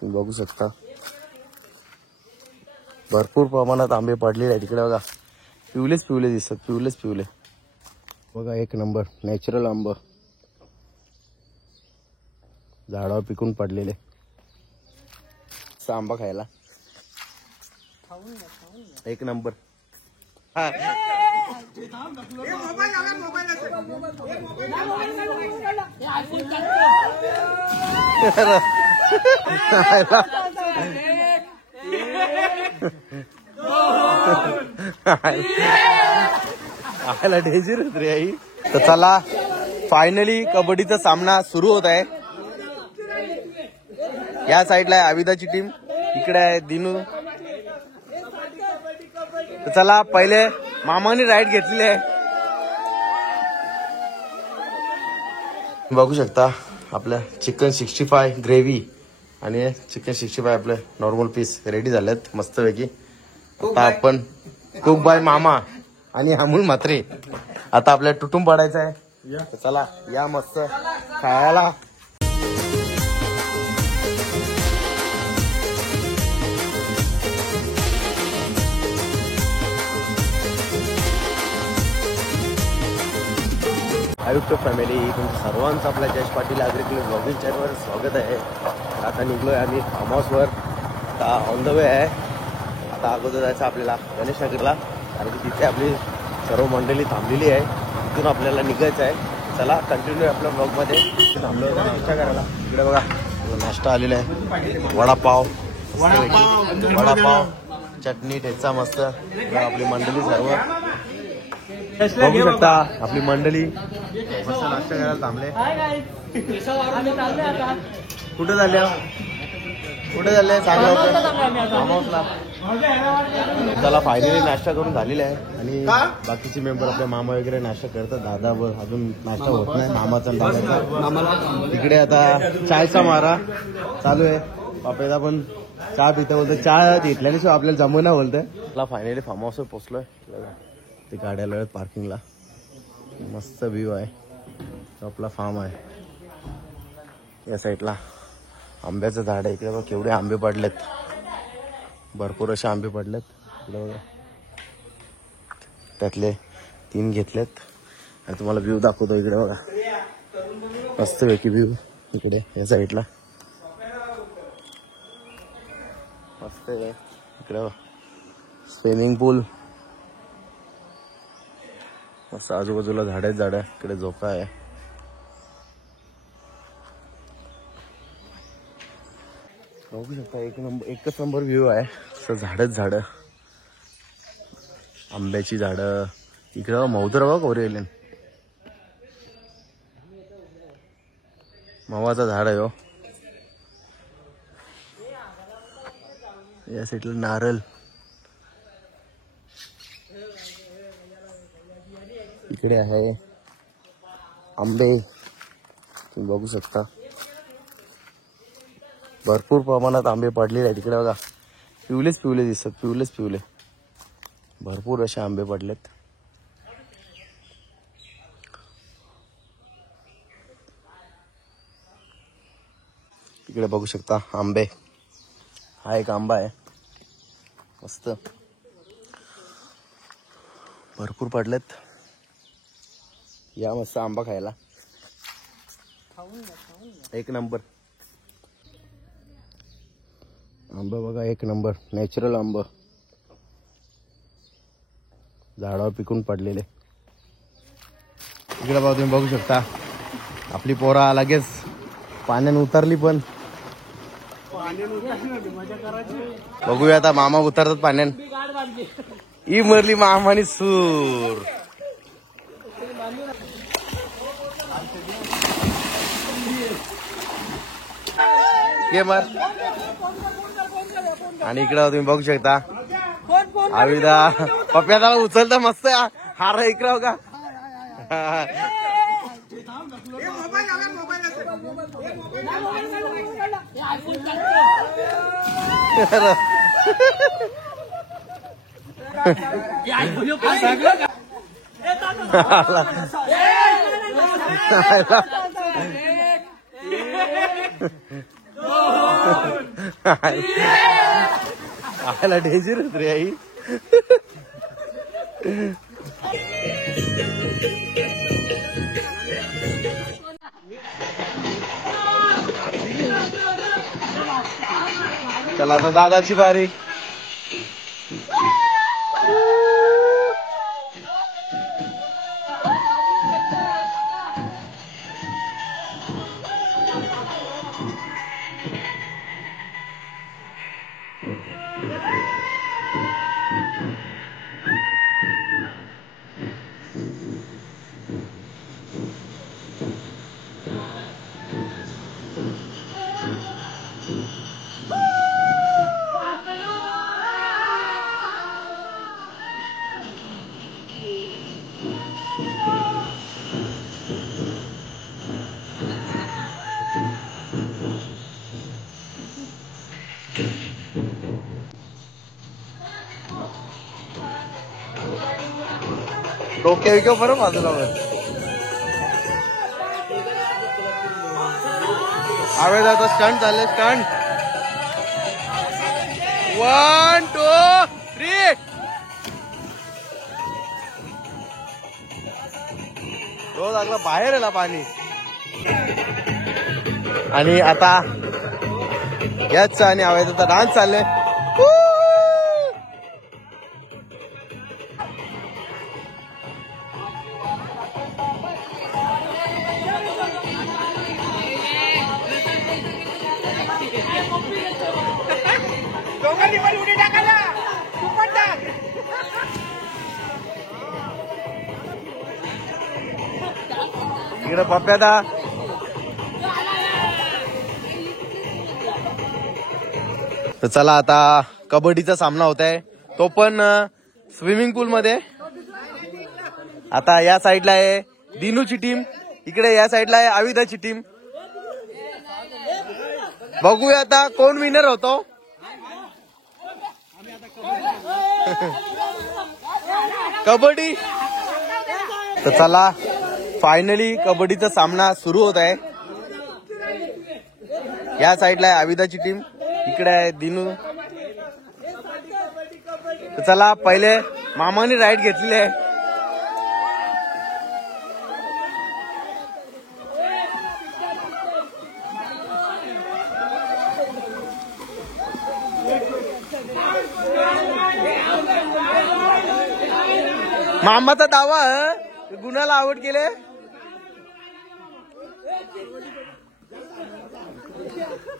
तुम्ही बघू शकता भरपूर प्रमाणात आंबे पडलेले आहेत तिकडे बघा. पिवलेच पिवले दिसतात, पिवलेच पिवले बघा. एक नंबर नॅचरल आंबा झाडावर पिकून पडलेले. आंबा खायला एक नंबर. हा आयला डेंजर होत रे आई. तर चला फायनली कबड्डीचा सामना सुरू होत आहे. या साईडला आहे आविदाची टीम, इकडे आहे दिनू. तर चला पहिले मामाने राईड घेतलेली आहे. बघू शकता आपल्या चिकन 65 ग्रेव्ही आणि चिकन 65 आपले नॉर्मल पीस रेडी झालेत मस्तपैकी. आता आपण कुक बाय मामा आणि अमोल म्हात्रे आता आपल्याला तुटून पडायचं आहे. चला या मस्त खायला. आयुक्त फॅमिली तुमचं सर्वांचं आपल्या जयेश पाटील ॲग्रिकल्चर ब्लॉगिंग चॅनलवर स्वागत आहे. आता निघलोय आम्ही फार्म हाऊसवर. आता ऑन द वे आहे. आता अगोदर जायचं आपल्याला गणेश नगरला, कारण की तिथे आपली सर्व मंडळी थांबलेली आहे. तिथून आपल्याला निघायचं आहे. चला कंटिन्यू आपल्या ब्लॉगमध्ये. थांबलो होतं नाश्ता करायला. इकडे बघा नाश्ता आलेला आहे. वडापाव, वडापाव चटणी ठेचा मस्त. आपली मंडळी सर्व बघू शकता. आपली मंडळी मस्त नाश्ता करायला थांबले. कुठे झाले कुठे झाले सांगा फार्म हाऊसला. त्याला फायनली नाश्ता करून झालेला आहे आणि बाकीचे मेंबर आपले मामा वगैरे नाश्ता करतात. दादा अजून नाश्ता होत नाही मामाचा दादाचा. तिकडे आता चायचा मारा चालू आहे. पापेदा पण चहा पिता बोलतोय. चहा घेतल्याने आपल्याला जमवणार बोलतोय. त्याला फायनली फार्म हाऊसवर पोहोचलोय. ते गाड्या लावत पार्किंगला. मस्त व्ह्यू आहे. आपला फार्म आहे. या साईडला आंब्याचं झाड आहे. इकडे बघा केवढे आंबे पडलेत. भरपूर असे आंबे पडलेत. इकडे बघा त्यातले 3 घेतलेत आणि तुम्हाला व्ह्यू दाखवतो. इकडे बघा मस्त पैकी व्ह्यू. इकडे या साईडला मस्त आहे. इकडे स्विमिंग पूल मस्त. आजूबाजूला झाडं झाड. इकडे झोका आहे. बघू शकता एकच नंबर व्ह्यू आहे. असं झाडच झाड, आंब्याची झाडं. इकडे मौदर बघा कोरेलेन मवाचा झाड आहे हो. या साईडला नारळ. इकडे आहे आंबे. तुम्ही बघू शकता भरपूर प्रमाणात आंबे पडलेले आहेत. तिकडे बघा पिवलेच पिवले दिसतात, पिवलेच पिवले. भरपूर असे आंबे पडलेत. इकडे बघू शकता आंबे. हा एक आंबा आहे मस्त. भरपूर पडलेत. या मस्त आंबा खायला एक नंबर. आंबा बघा एक नंबर नॅचरल आंबा झाडावर पिकून पडलेले. इकडे बघा तुम्ही बघू शकता आपली पोरा लगेच पाण्याने उतरली. पण बघूया आता मामा उतरतात पाण्याने. ई मरली मामानी सूर. ये मर. आणि इकडे तुम्ही बघू शकता आविदा पप्प्याला उचलता मस्त. हार इकडे बघा. आयला डेंजरच रे आई. चला आता दादाची बारी. डोक्या विक्या बरं बाजूला आवेद आता स्टंट झाले. स्टंट 1 2 3. तो लागला बाहेर आला पाणी. आणि आता याच आणि आवेदाचा डान्स चालले. इकडे पप्प्यादा तर चला आता कबड्डीचा सामना होत आहे, तो पण स्विमिंग पूल मध्ये. आता या साईडला आहे दिनूची टीम, इकडे या साईडला आहे आविदाची टीम. बघूया आता कोण विनर होतो. कबड्डी. तर चला फायनली कबड्डीचा सामना सुरू होत आहे. या साईडला आहे आविदाची टीम, इकडे आहे दिनू. तर चला पहिले मामाने राईड घेतलेली आहे. मामाचा दावा गुणाला आउट केले.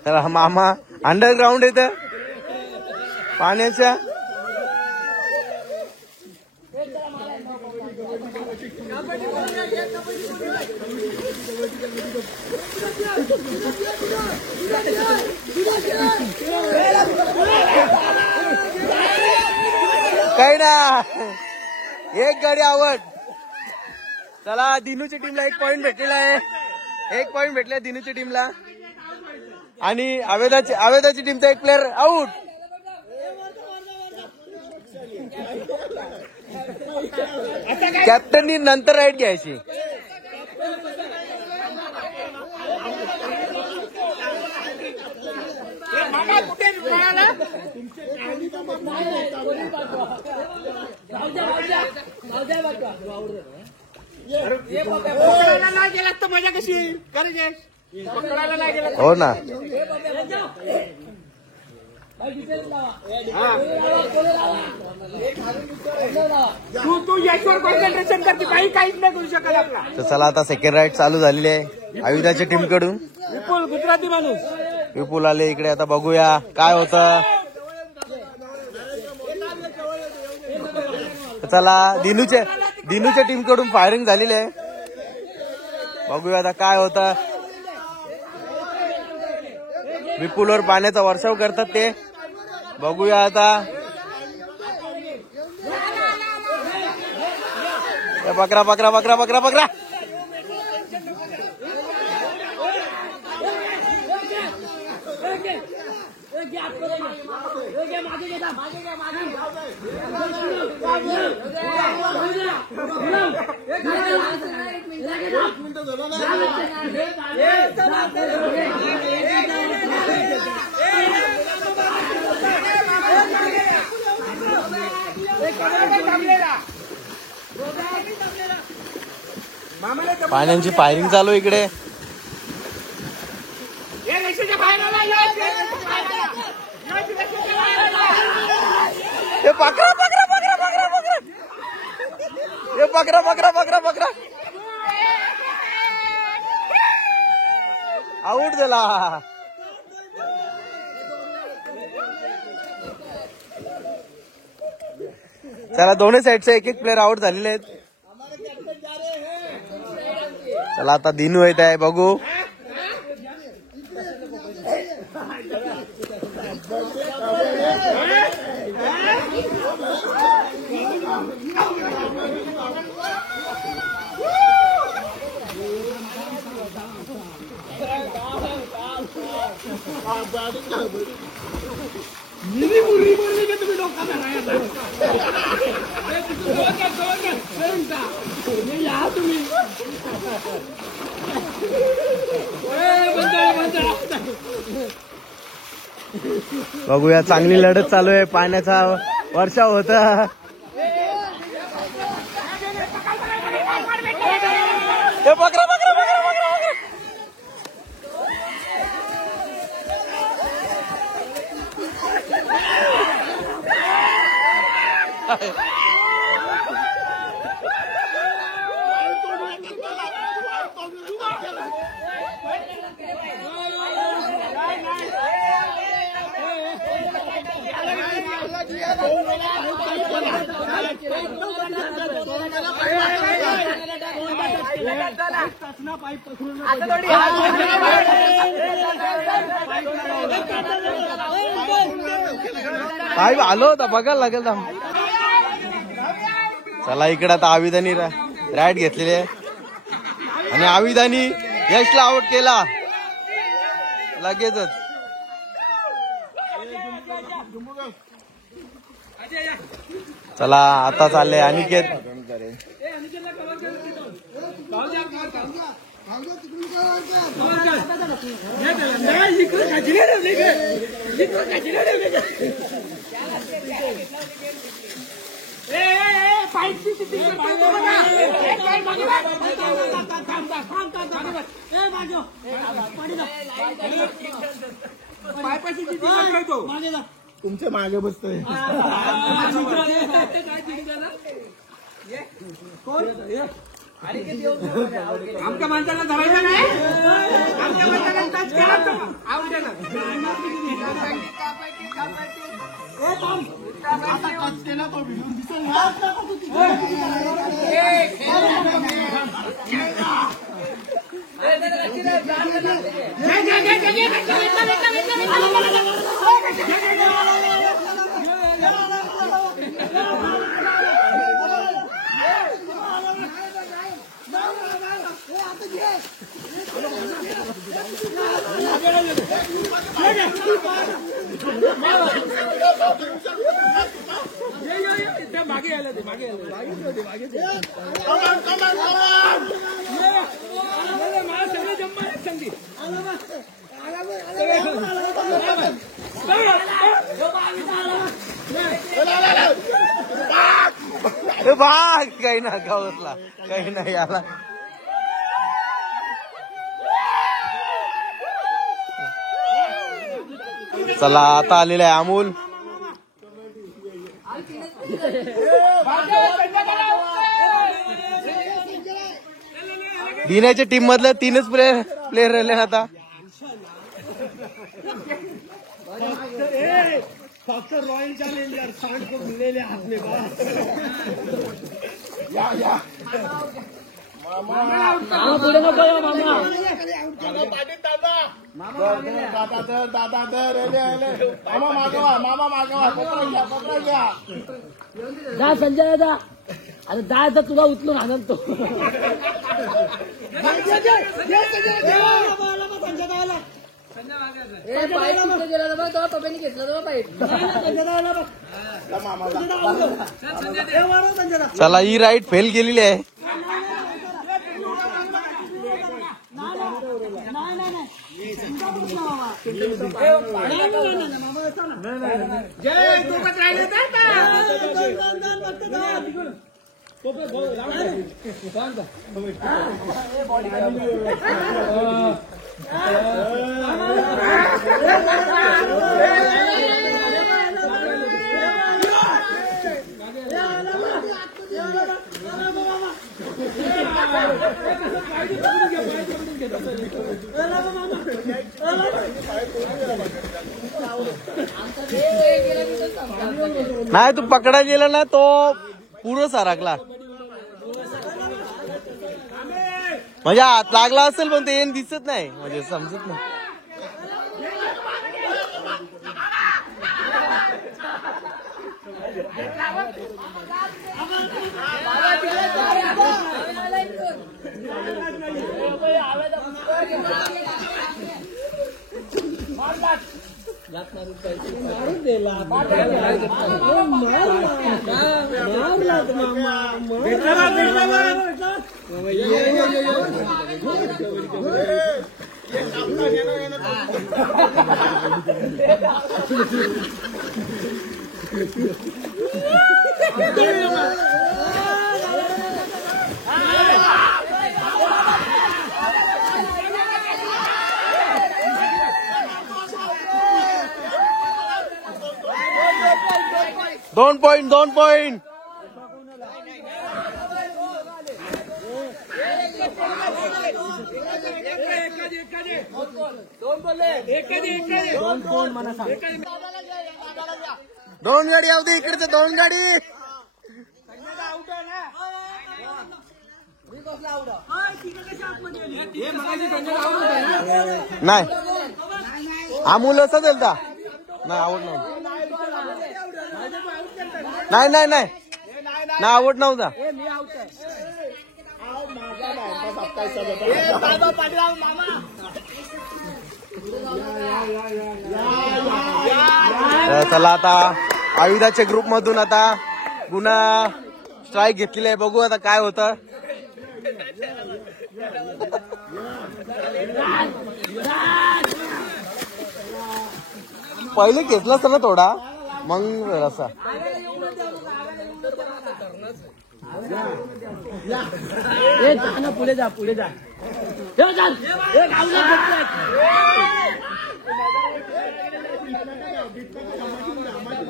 तर मामा अंडरग्राउंड येत पाण्याच्या. काही ना एक गाडी आवड. चला दिनूच्या टीमला 1 पॉइंट भेटलेला आहे. 1 पॉइंट भेटला दिनूच्या टीमला. आणि आवेदाची टीमचा 1 प्लेअर आउट. कॅप्टननी नंतर राईड घ्यायची. मजा कशी करायची हो ना. तू याच्यावर कॉन्सन्ट्रेशन करते, काही काहीच नाही करू शकत आपला. तर चला आता सेकंड राईड चालू झालेली आहे आविदाच्या टीम कडून. विपुल गुजराती माणूस विपुल आले इकडे. आता बघूया काय होतं. चला दिनूच्या टीम कडून फायरिंग झालेली आहे. बघूया आता काय होतं. विपुलवर पाण्याचा वर्षाव करतात ते. बघूया आता. पकरा पकरा पकरा पकरा पकरा. पाण्याची फायरिंग चालू इकडे. हे पकरा पकरा पकरा पकरा पकरा, हे पकरा पकरा पकरा पकरा. आऊट दिला. चला दोन्ही साईडचे एक एक प्लेअर आउट झालेले आहेत. चला आता दिनू येत आहे, बघू. बघूया, चांगली लढत चालू आहे. पाण्याचा वर्षाव होता. हे पकरा पकरा पकरा पकरा पकरा. पाईप आलो होता, बघायला लागेल. चला इकडे आता आविदानी राईट घेतलेली आहे आणि आविदानी यशला आउट केला लगेचच. चला आता चालले अनिकेत. तुमच्या मागे बसतोय. आमच्या माणसाला धरायचं नाही. आमच्या माणसाला टच केला तो आऊट आहे ना. आता टच केला तो भिजून दिसेल ना. मागे आलं ते मागे आलं मला सगळं जम्मा संगीत भाग काही ना गावातला काही नाही आला. चला आता आलेला आहे अमोल. दिन्याच्या टीम मधले 3च प्लेयर राहिले आता. फक्त रॉयल चॅलेंजर सांड को मिलेले आपले पुढे नको मामा मामा मागवा पकड़ा घ्या. जा संजय दादा, अरे दादा तुला उचलून आणल तो. चला ही राईट फेल गेलेली आहे. नाही तू पकडा गेला ना तो पुरं सारकला म्हणजे हात लागला असेल पण ते दिसत नाही म्हणजे समजत नाही. दोन पॉइंट दोन गाडी येऊ दे इकडचे दोन गाडी नाही अमूल असं दिलता नाही आवड नाही नाही आवड नव्हता. चला आता आयुधाच्या ग्रुप मधून आता गुन्हा स्ट्राईक घेतलेली आहे. बघू आता काय होतं. पहिले घेतला असता ना थोडा मग असा पुढे जा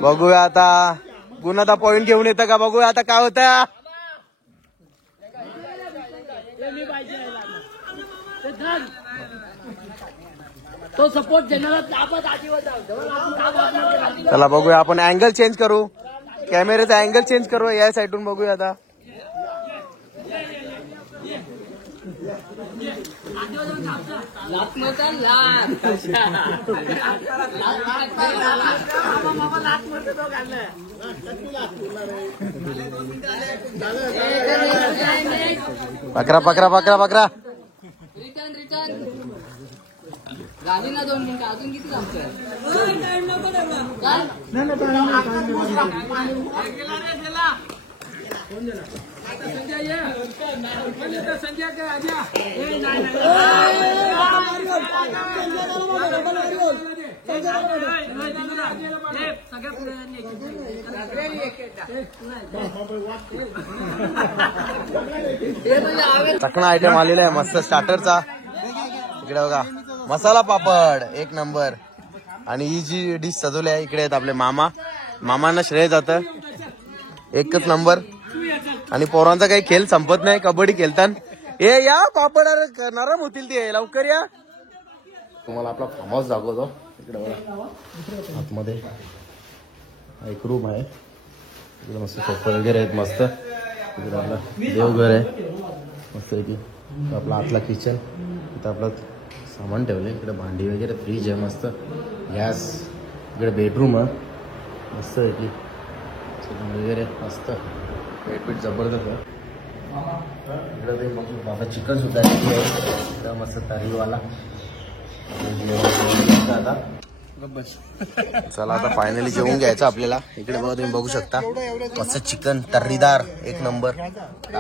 बघूया आता गुन्हा आता पॉइंट घेऊन येतं का बघूया आता काय होतं. तो सपोर्ट जनरल चला बघूया आपण अँगल चेंज करू कॅमेऱ्याचा अँगल चेंज करू या साईडून बघूया आता. पकरा रिटर्न झाली ना 2 मिनिटं अजून किती लागतंय. चकना आयटम आलेला आहे मस्त स्टार्टरचा. इकडे बघा मसाला पापड 1 नंबर. आणि ही जी डिश सजवली आहे इकडे आहेत आपले मामांना श्रेय जातं. 1च नंबर. आणि पोरांचा काही खेळ संपत नाही. कबड्डी खेळतात. या पापड नरम होतील ते लवकर या. तुम्हाला आपला फार्म हाऊस दाखवतो. इकडे बघा आतमध्ये एक रूम आहे. इकडे मस्त सोफा वगैरे आहेत मस्त. इकडे आपला देवघर आहे मस्त आहे की. आपला आतला किचन इथं आपलं सामान ठेवलं. इकडे भांडी वगैरे फ्रीज आहे मस्त. गॅस इकडे बेडरूम आहे मस्त आहे की. वगैरे मस्त पेटपीट जबरदस्त आहे. इकडे ते मग आता चिकन सुद्धा आहे मस्त तर्रीवाला. आता चला आता फायनली जेवून घ्यायचं आपल्याला. इकडे बघा तुम्ही बघू शकता मस्त चिकन तर्रीदार 1 नंबर.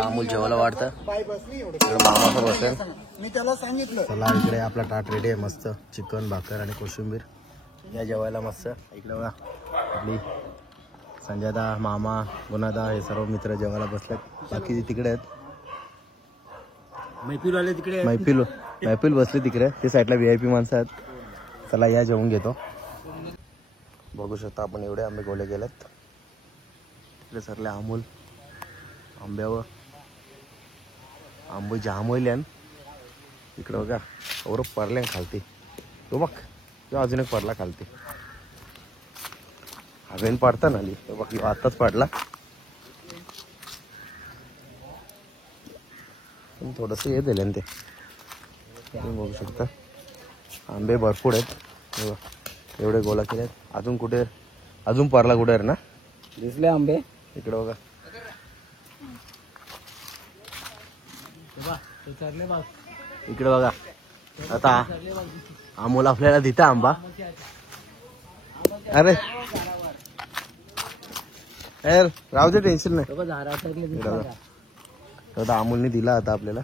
अमूल जेवायला वाटतं. इकडे मामा बसेल मी त्याला सांगितलं. चला इकडे आपला ताट रेडी आहे मस्त. चिकन भाकर आणि कोशिंबीर या जेवायला मस्त. इकडे बघा आपली संजयदा, मामा, गुणादा हे सर्व मित्र जेवायला बसलेत. बाकी तिकडे आहेत. मैफिलवाले तिकडे मैफिल बसले तिकडे. ते साईडला VIP माणसं आहेत. चला या जेवून घेतो. बघू शकता आपण एवढे आंबे गोळे गेलेत. इकडे सरले अमूल आंब्यावर आंबे जाम होईल. इकडे बघा और पडले खालती. तो बघ तो अजून एक पडला खालती. हवेन पडता ना तो बघ आताच पडला. थोडस हे दिले ते तुम्ही बघू शकता. आंबे भरपूर आहेत. एवढे गोळा केले. अजून कुठे अजून पडला कुठे आहे ना दिसले आंबे इकडे बघा. इकडे बघा. आता अमोल आपल्याला देता आंबा. अरे राहू दे टेन्शन नाही. आता अमोलने दिला आता आपल्याला.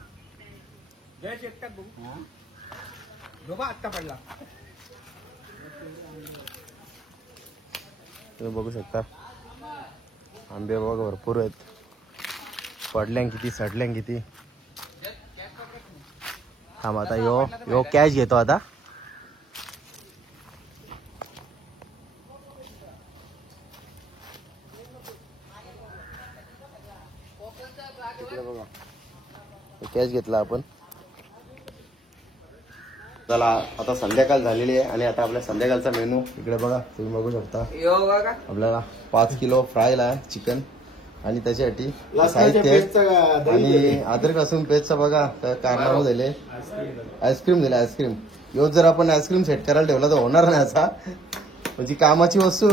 तुम्ही बघू शकता आंबे बघा भरपूर आहेत. पडल्यां किती सडल्यां किती. थांब आता यो कॅश घेतो आता. कॅश घेतला आपण. चला आता संध्याकाळ झालेली आहे आणि आता आपल्या संध्याकाळचा मेनू इकडे बघा. तुम्ही बघू शकता आपल्याला 5 किलो फ्रायला चिकन आणि त्याच्यासाठी साहित्य आणि अद्रक लसूण पेस्टचा बघा कारनामा दिले. आईस्क्रीम दिले. आईस्क्रीम यो जर आपण आईस्क्रीम सेट करायला ठेवला तर होणार नाही असा. म्हणजे कामाची वस्तू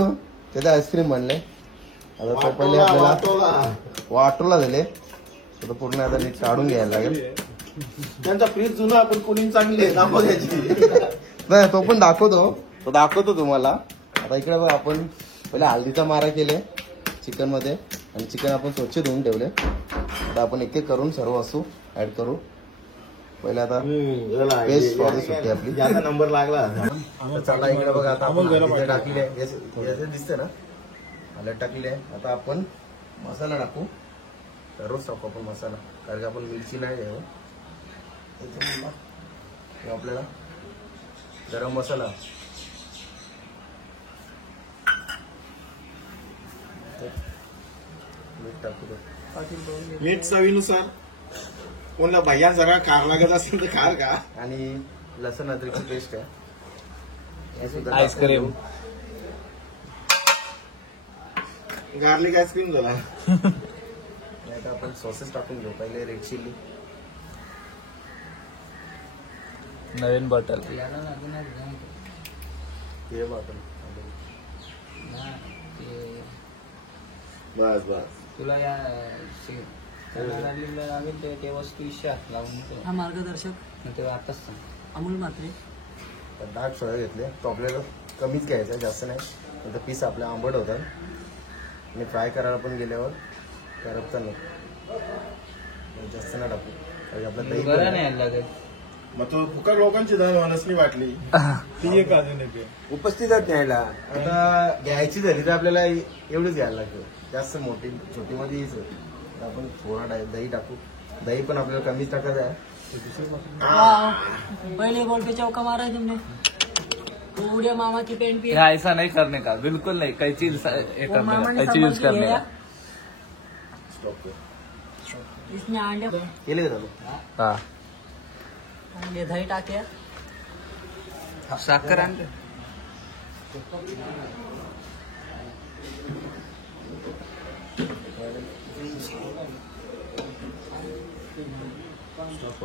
त्याचे आईस्क्रीम बनले. आता तो पहिले आपल्याला वाटोला दिले. तर पूर्ण आता नीट काढून घ्यायला लागेल. त्यांचा फ्रीज जुना आपण कुणी चांगली आहे नाही तो पण दाखवतो तुम्हाला. आता इकडे बघ आपण पहिले हळदीचा मारा केले चिकन मध्ये आणि चिकन आपण स्वच्छ धुवून ठेवले. आता आपण एक एक करून सर्व वस्तू ऍड करू. पहिले आता पेस्ट सुट्टी आपली नंबर लागला. चला इकडे बघा. आता आपण हळदीचं टाकले दिसते ना हळद टाकली आहे. आता आपण मसाला टाकू. रोज टाकू आपण मसाला कारण की आपण मिरची नाही घ्यावं. आपल्याला गरम मसाला मीठ चवीनुसार. कोणला भैया जरा खार लागत असेल तर खार का. आणि लसूण अद्रकची पेस्ट आहे. आईस्क्रीम गार्लिक आईस्क्रीम झाला. नाही आपण सॉसेस टाकून घेऊ. पहिले रेड चिली नवीन बॉटल हे बॉटल बस बस. तुला या ते वस्तू लावून हा मार्गदर्शक ते आताच सांग. अमोल म्हात्रे. डार्क सोया घेतले. तो आपल्याला कमीच घ्यायचा जास्त नाही. नंतर पीस आपल्या आंबट होतात आणि फ्राय करायला पण गेल्यावर करपता नाही. जास्त नाही टाकू कारण आपल्या दही बरं नाही लागेल. मग तो फुकट लोकांची धन मनसनी वाटली ती एक अजून येते. उपस्थितच न्यायला. आता घ्यायची झाली तर आपल्याला एवढीच घ्यायला लागतं. जास्त मोठी छोटी मध्ये हीच होती. आपण थोडा दही टाकू. दही पण आपल्याला कमीच टाकायचं आहे. पहले बॉल पे चौका मारा है तुमने. उड़िया मामा की पेंट भी ऐसा नहीं करने का बिल्कुल नहीं. कैची कैची यूज करने का. इसमें अंडे केले का हाँ अंडे दही टाके. साखर अंडे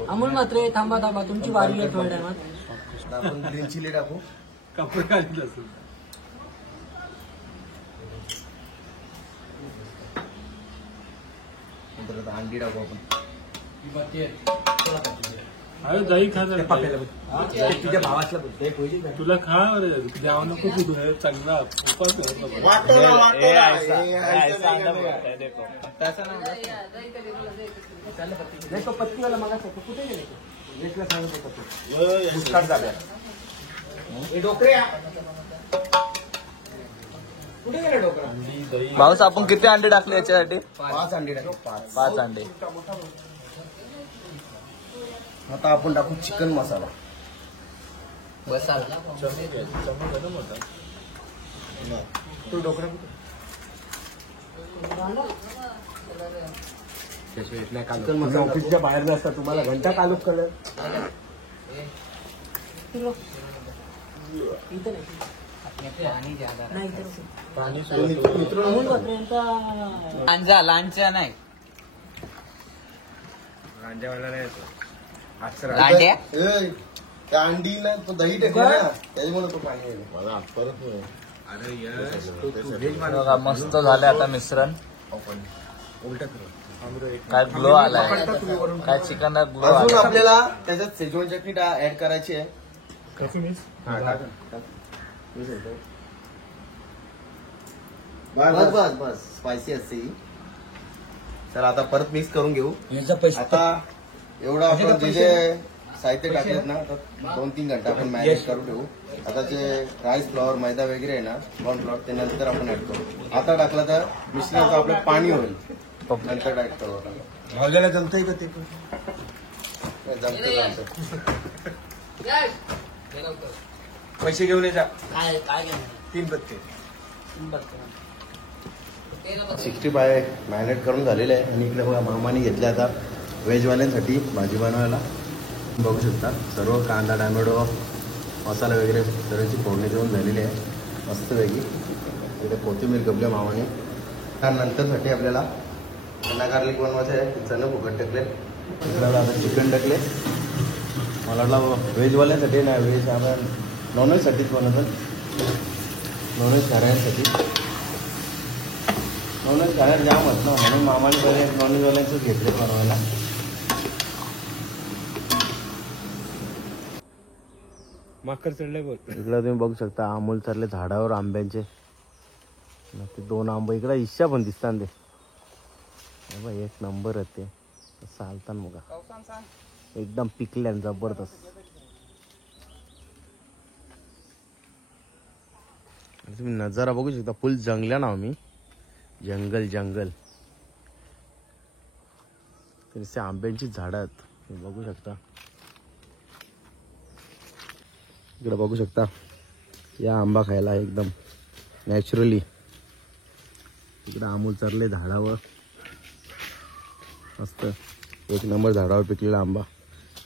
अमोल म्हात्रे थांबा तुमची वारी आहे थोड्या टायमात. आपण ग्रीन चिली टाकू. कपडे घालून असतो. नंतर आता अंडी टाकू आपण. अरे दही खा तुझ्या भावातला तुला खा. अरे द्यावा नको तू चांगला पत्ती वाला मागा कुठे गेले. माऊस आपण किती अंडे टाकले याच्यासाठी? 5 अंडे टाकू 5. 5 अंडे. आता आपण टाकू चिकन मसाला. बसा तू डोकरा चिकन मसाला ऑफिसच्या बाहेर असतात तुम्हाला घंटा कालूक कळलं. लांजा नाही लांड्या त्या अंडी ना तो दही टाकली ना त्याच्यामुळे तो पाणी येईल. बघा, मस्त झालंय आता मिश्रण. काय ग्लो आलाय, काय चिकन ग्लो अजून आलाय. आपल्याला त्याच्यात शेजवान चटणी ऍड करायची आहे. बस बस बस स्पायसी असते ही. तर आता परत मिक्स करून घेऊ. आता एवढं आपण जे जे साहित्य टाकलेत ना 2-3 घंटा आपण मॅरिनेट करून ठेवू. आता जे राईस फ्लॉवर मैदा वगैरे आहे ना कॉर्नफ्लॉवर ते नंतर आपण ऍड करू. आता टाकलं तर मिश्रणाचं आपलं पाणी होईल. नंतर ऍड करू आपण. भाज्याला जमतंय का ते पण जमतं. पैसे घेऊन येजा. काय काय 3 पत्ते. 65 मॅरिनेट करून झालेलं आहे. आणि इकडे बघा मामाने घेतले आता व्हेजवाल्यांसाठी भाजी बनवायला. बघू शकता सर्व कांदा टॅमॅटो मसाला वगैरे सर्वांची फोडणी देऊन झालेली आहे मस्तपैकी. इकडे कोथिंबीर गपल्या मामाने. त्यानंतरसाठी आपल्याला चना गार्लिक बनवायचं आहे. चणं फुकट टाकले. आपल्याला आता चिकन टाकले. मला वाटलं व्हेजवाल्यांसाठी नाही, व्हेज आपण नॉनव्हेजसाठीच बनवतो. नॉनव्हेज खाणाऱ्यांसाठी. नॉनव्हेज खाण्यात जाम होत ना म्हणून मामाने बरे नॉनव्हेजवाल्यांचंच घेतले बनवायला. माकर चढले बोल. इकडं तुम्ही बघू शकता अमोल सरले झाडावर आंब्यांचे. ते 2 आंबे इकडे इच्छा पण दिसतात ते. एक नंबर आहे ते चालताना बघा एकदम पिकल्यान जबरदस्त. तुम्ही नजारा बघू शकता फुल जंगल्या ना आम्ही जंगल जंगल. तरी आंब्यांची झाडं आहेत तुम्ही बघू शकता. इकडे बघू शकता या आंबा खायला एकदम नॅचरली. इकडे अमोल चरले झाडावर मस्त 1 नंबर झाडावर पिकलेला आंबा.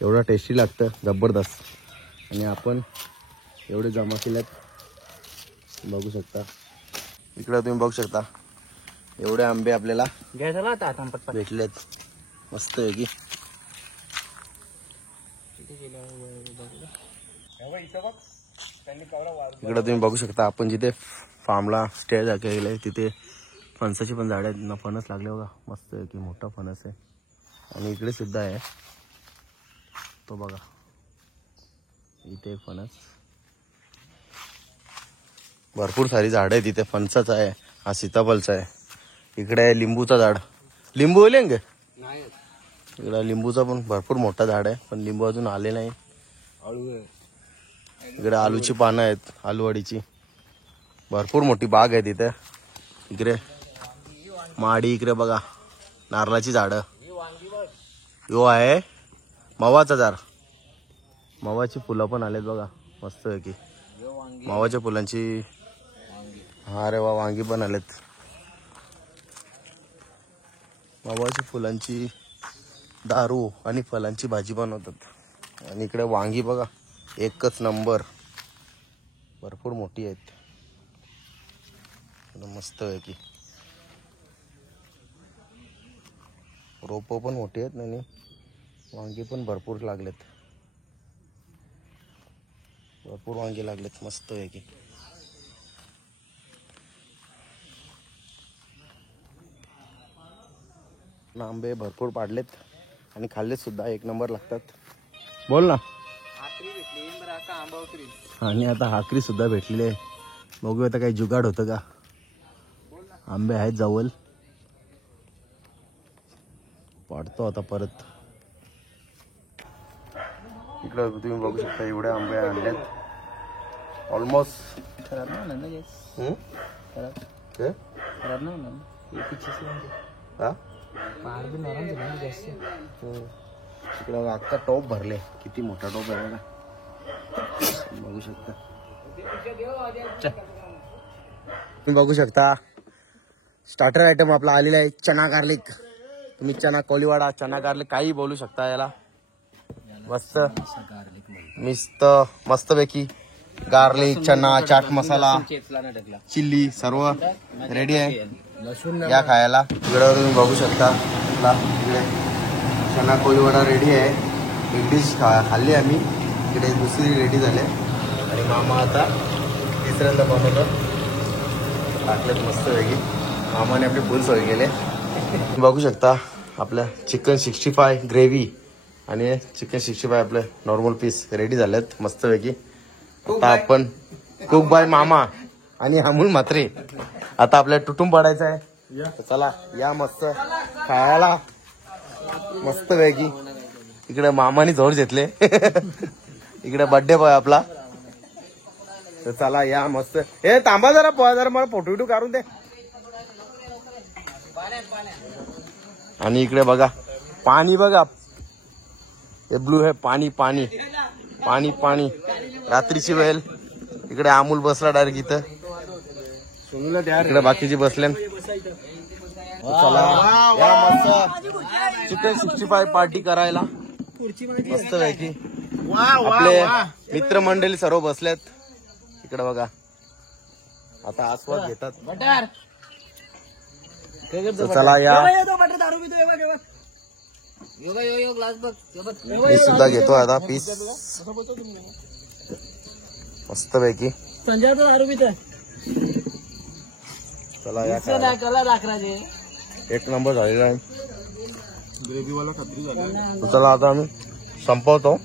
एवढा टेस्टी लागतं जबरदस्त. आणि आपण एवढे जमा केल्यात बघू शकता. इकडे तुम्ही बघू शकता एवढे आंबे आपल्याला भेटलेत मस्त आहे की. इकडे तुम्ही बघू शकता आपण जिथे फार्मला स्टे केलेलं तिथे फणसाची पण झाडं आहेत ना. फणस लागले बघा मस्त आहे की मोठा फणस आहे. आणि इकडे सुद्धा आहे तो बघा इथे फणस. भरपूर सारी झाडं आहे तिथे. फणसाचा आहे, हा सीताफळचा आहे. इकडे आहे लिंबूचा झाड. लिंबू होईल गे इकडे. लिंबूचा पण भरपूर मोठा झाड आहे पण लिंबू अजून आले नाही. इकडे आलूची पानं आहेत आलूवाडीची. भरपूर मोठी बाग आहे तिथे. इकडे माडी. इकडे बघा नारळाची झाडं. यो आहे मवाचा झाड. मवाची फुलं पण आलेत बघा मस्त आहे की. मावाच्या फुलांची हा रे वा वांगी पण आलेत. मावाच्या फुलांची दारू आणि फलांची भाजी बनवतात. आणि इकडे वांगी बघा एकच नंबर. भरपूर मोठी आहेत मस्त आहे की. रोपं पण मोठी आहेत आणि वांगी पण भरपूर लागलेत. भरपूर वांगी लागलेत मस्त आहे की. आंबे भरपूर पाडलेत आणि खाल्लेत सुद्धा 1 नंबर लागतात. बोल ना. आणि आता हाकरी सुद्धा भेटलेली आहे. बघूया आता काही जुगाड होतं का. आंबे आहेत जवळ. पाडतो आता परत. इकडे तुम्ही बघू शकता एवढे आंबे आणलेत ऑलमोस्ट ते? हा? इकडे आता टॉप भरले, किती मोठा टॉप आहे ना, बघू शकता. तुम्ही बघू शकता स्टार्टर आयटम आपला आलेला आहे चना गार्लिक. तुम्ही चना कोलीवाडा, चना गार्लिक काही बोलू शकता याला. मस्त मस्तपैकी गार्लिक, चना, चाट मसाला, चिल्ली सर्व रेडी आहे या खायला. इकडे तुम्ही बघू शकता इकडे चना कोलीवाडा रेडी आहे. एक डिश खाल्ली आम्ही, इकडे दुसरी रेडी झाली आणि मामा आता तिसऱ्यांदा बनवलं. टाकलेत मस्त वेगळी, मामाने आपली फुल सोय केले. बघू शकता आपल्या चिकन 65 ग्रेव्ही आणि चिकन 65 आपले नॉर्मल पीस रेडी झालेत मस्तपैकी. आता आपण कुक बाय मामा आणि अमूल म्हात्रे आता आपल्याला तुटून पडायचं आहे. चला या मस्त खायला मस्तपैकी. इकडे मामाने जोर घेतले इकडे बर्थडे बॉय आपला. तर चला या मस्त. हे थांबा जरा मला फोटो विटू काढून दे. आणि इकडे बघा पाणी, बघा हे ब्लू आहे पाणी पाणी पाणी पाणी. रात्रीची वेळ इकडे अमूल बसला डायरेक्ट इथं, इकडे बाकीची बसले. चला या मस्त चिकन 65 पार्टी करायला मस्त पैकी. आपले मित्रमंडळी सर्व बसलेत इकडे बघा, आता आस्वाद घेतात. चला या मी सुद्धा घेतो आता पीस मस्त पैकी. चला या एक नंबर झालेला आहे. चला आता आम्ही संपवतो.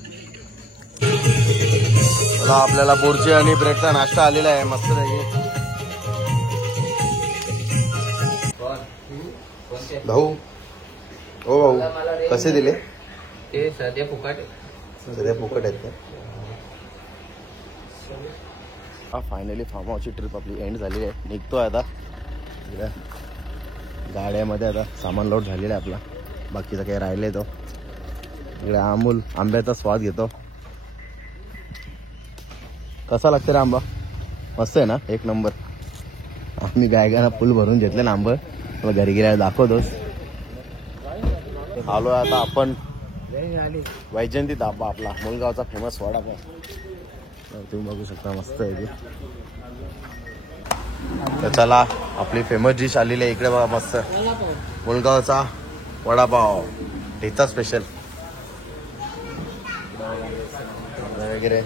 चला आपल्याला बोरची आणि ब्रेडचा नाश्ता आलेला आहे मस्त पैकी. भाऊ हो भाऊ कसे दिले ते सध्या फुकट सध्या फुकट आहेत का. फायनली फार्म हाऊसची ट्रिप आपली एंड झालेली आहे. निघतोय आता इकडे गाड्यामध्ये. आता सामान लोड झालेला आहे आपला, बाकीचं काही राहिलंय तो. इकडे अमूल आंब्याचा स्वाद घेतो. कसा लागते रे आंबा? मस्त आहे ना, एक नंबर. आम्ही गायगाना फुल भरून घेतले ना आंबा, तुला घरी गेल्यावर दाखवतोस. आलोय आता आपण वैजयंती धाबा, आपला मुलगावचा फेमस वडापाव. तुम्ही बघू शकता मस्त आहे ते. तर चला आपली फेमस डिश आलेली आहे इकडे बघा मस्त मुलगावचा वडापाव, ठेचा स्पेशल वगैरे.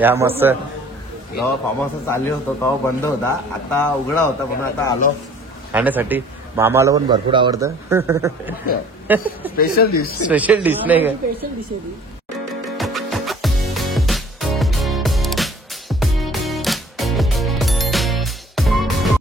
या मस्त जेव्हा फार्म हाऊस चालले होतो तेव्हा बंद होता, आता उघडा होता म्हणून आता आलो खाण्यासाठी. मामाला पण भरपूर आवडतं. स्पेशल डिश नाही का.